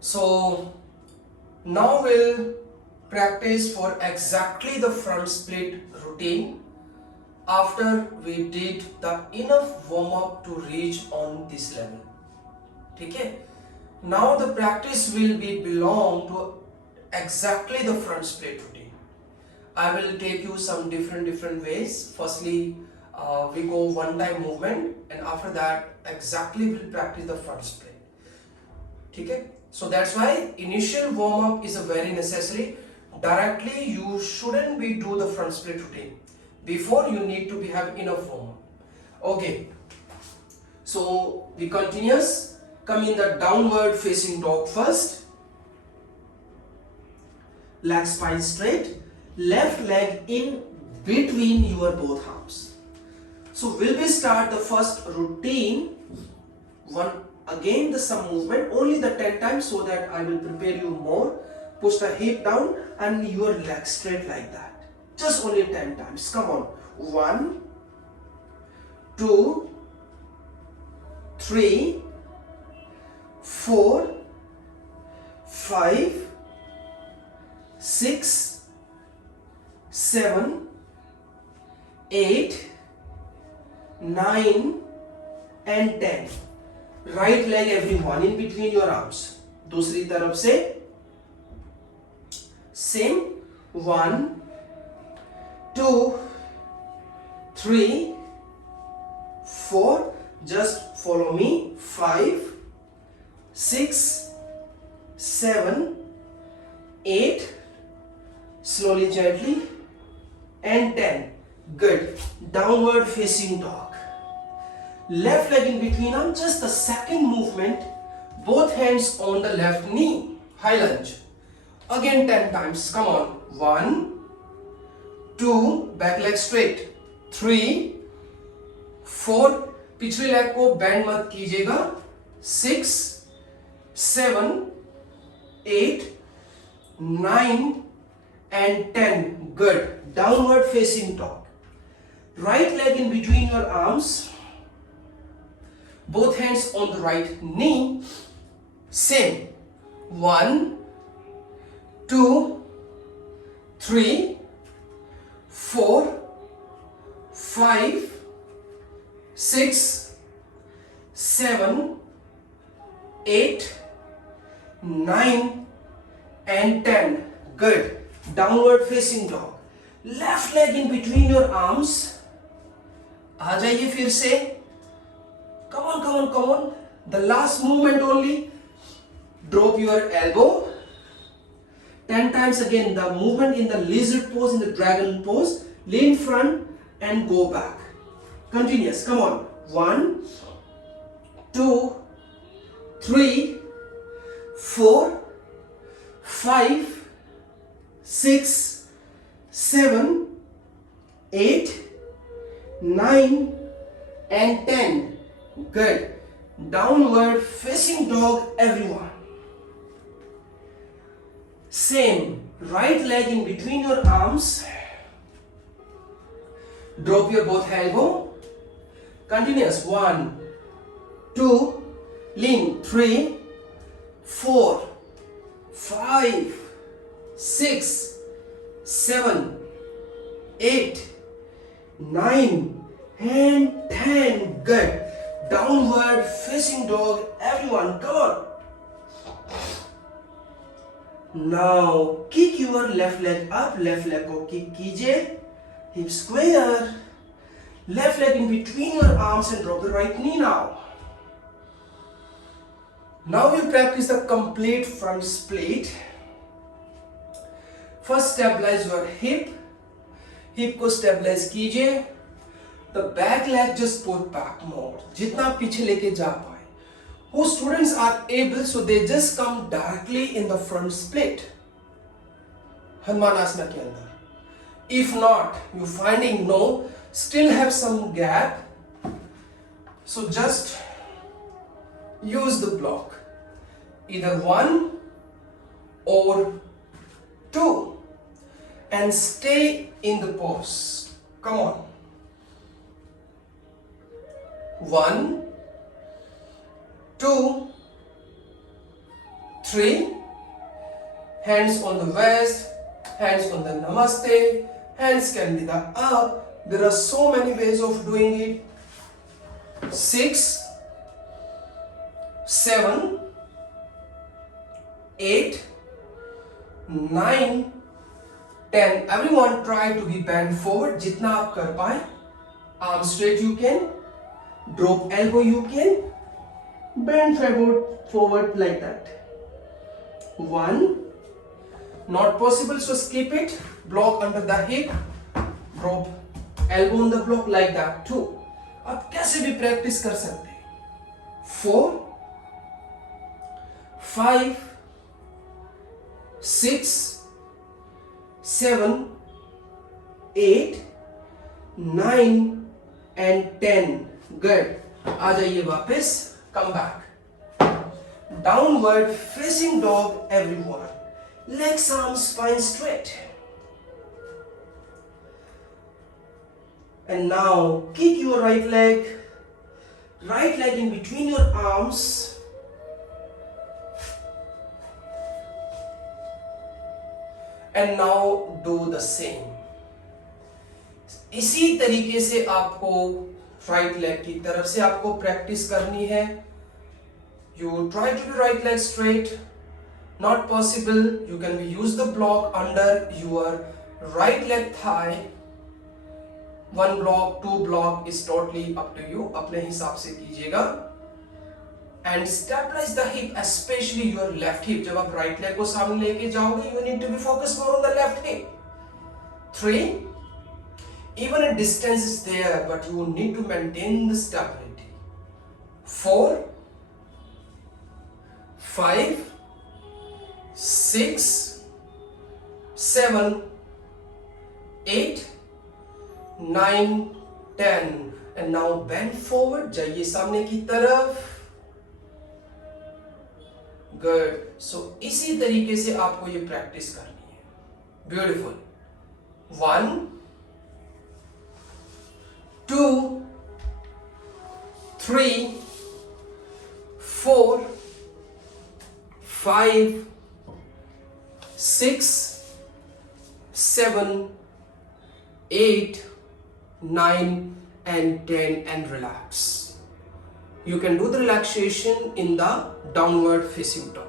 So now we'll practice for exactly the front split routine after we did the enough warm up to reach on this level. Okay? Now the practice will be belong to exactly the front split routine. I will take you some different ways. Firstly, we go one time movement, and after that exactly we'll practice the front split. Okay? So that's why initial warm up is a very necessary. Directly you shouldn't be do the front split routine. Before you need to be have enough warm up. Okay. So we continuous. Come in the downward facing dog first. Leg spine straight. Left leg in between your both arms. So will we start the first routine? One again the some movement, only the 10 times, so that I will prepare you more. Push the hip down and your leg straight like that. Just only 10 times. Come on. 1, 2, 3, 4, 5, 6, 7, 8, 9 and 10. Right leg everyone in between your arms. दूसरी तरफ से same. 1, 2, 3, 4. Just follow me. 5, 6, 7, 8. Slowly, gently, and 10. Good. Downward facing dog. Left leg in between arm, just the second movement. Both hands on the left knee. High lunge. Again 10 times. Come on. 1, 2, back leg straight. 3, 4, पिछले leg को band मत कीजिएगा. 6, 7, 8, 9 and 10. Good. Downward facing dog. Right leg in between your arms. Both hands on the right knee. Same. 1, 2, 3, 4, 5, 6, 7, 8, 9 and 10. Good. Downward facing dog. Left leg in between your arms. आ जाइए फिर से. Come on, come on, come on. The last movement only. Drop your elbow. 10 times again. The movement in the lizard pose, in the dragon pose. Lean front and go back. Continuous. Come on. 1, 2, 3, 4, 5, 6, 7, 8, 9 and 10. Good. Downward facing dog everyone. Same. Right leg in between your arms. Drop your both elbow. Continuous. 1, 2, lean. 3, 4, 5, 6, 7, 8, 9 and 10. Good. Downward facing dog everyone. Come on. Now kick your left leg up. Left leg को kick कीजिए. Hip square. Left leg in between your arms and drop the right knee now. Now we'll practice the complete front split. First stabilize your hip. Hip को stabilize कीजिए. The back leg just pull back more. जितना पीछे लेके जा पाए. Who students are able, so they just come directly in the front split. हनुमानासना के अंदर. If not, you finding no, still have some gap. So just use the block. Either 1 or 2. And stay in the pose. Come on. 1, 2, 3, hands on the waist, hands on the namaste, hands can be the up. There are so many ways of doing it. 6, 7, 8, 9, 10. Everyone try to be bent forward. जितना आप कर पाए. Arm straight you can. Drop elbow you can. Bend forward like that. 1. Not possible, so skip it. Block under the hip. Drop elbow on the block like that. 2. आप कैसे भी practice कर सकते हैं. 4, 5, 6, 7, 8, 9 and 10. Good. आ जाइए वापस. Come back. Downward facing dog, everyone. Legs, arms, spine straight. And now kick your right leg in between your arms. And now do the same. इसी तरीके से आपको राइट लेग की तरफ से आपको प्रैक्टिस करनी है. You try to be right leg straight. Not possible, you can use the block under your right leg thigh. 1 block, 2 block is totally up to you. अपने हिसाब से कीजिएगा. And stabilize the hip, especially your left hip. जब आप right leg को सामने लेके जाओगे, you need to be focused more on the left hip. 3. Even a distance is there, but you need to maintain the stability. 4, 5, 6, 7, 8, 9, 10. And now bend forward. जाइए सामने की तरफ. Good. So इसी तरीके से आपको ये प्रैक्टिस करनी है. Beautiful. 1, 2, 3, 4, 5, 6, 7, 8, 9 and 10 and relax. You can do the relaxation in the downward facing dog.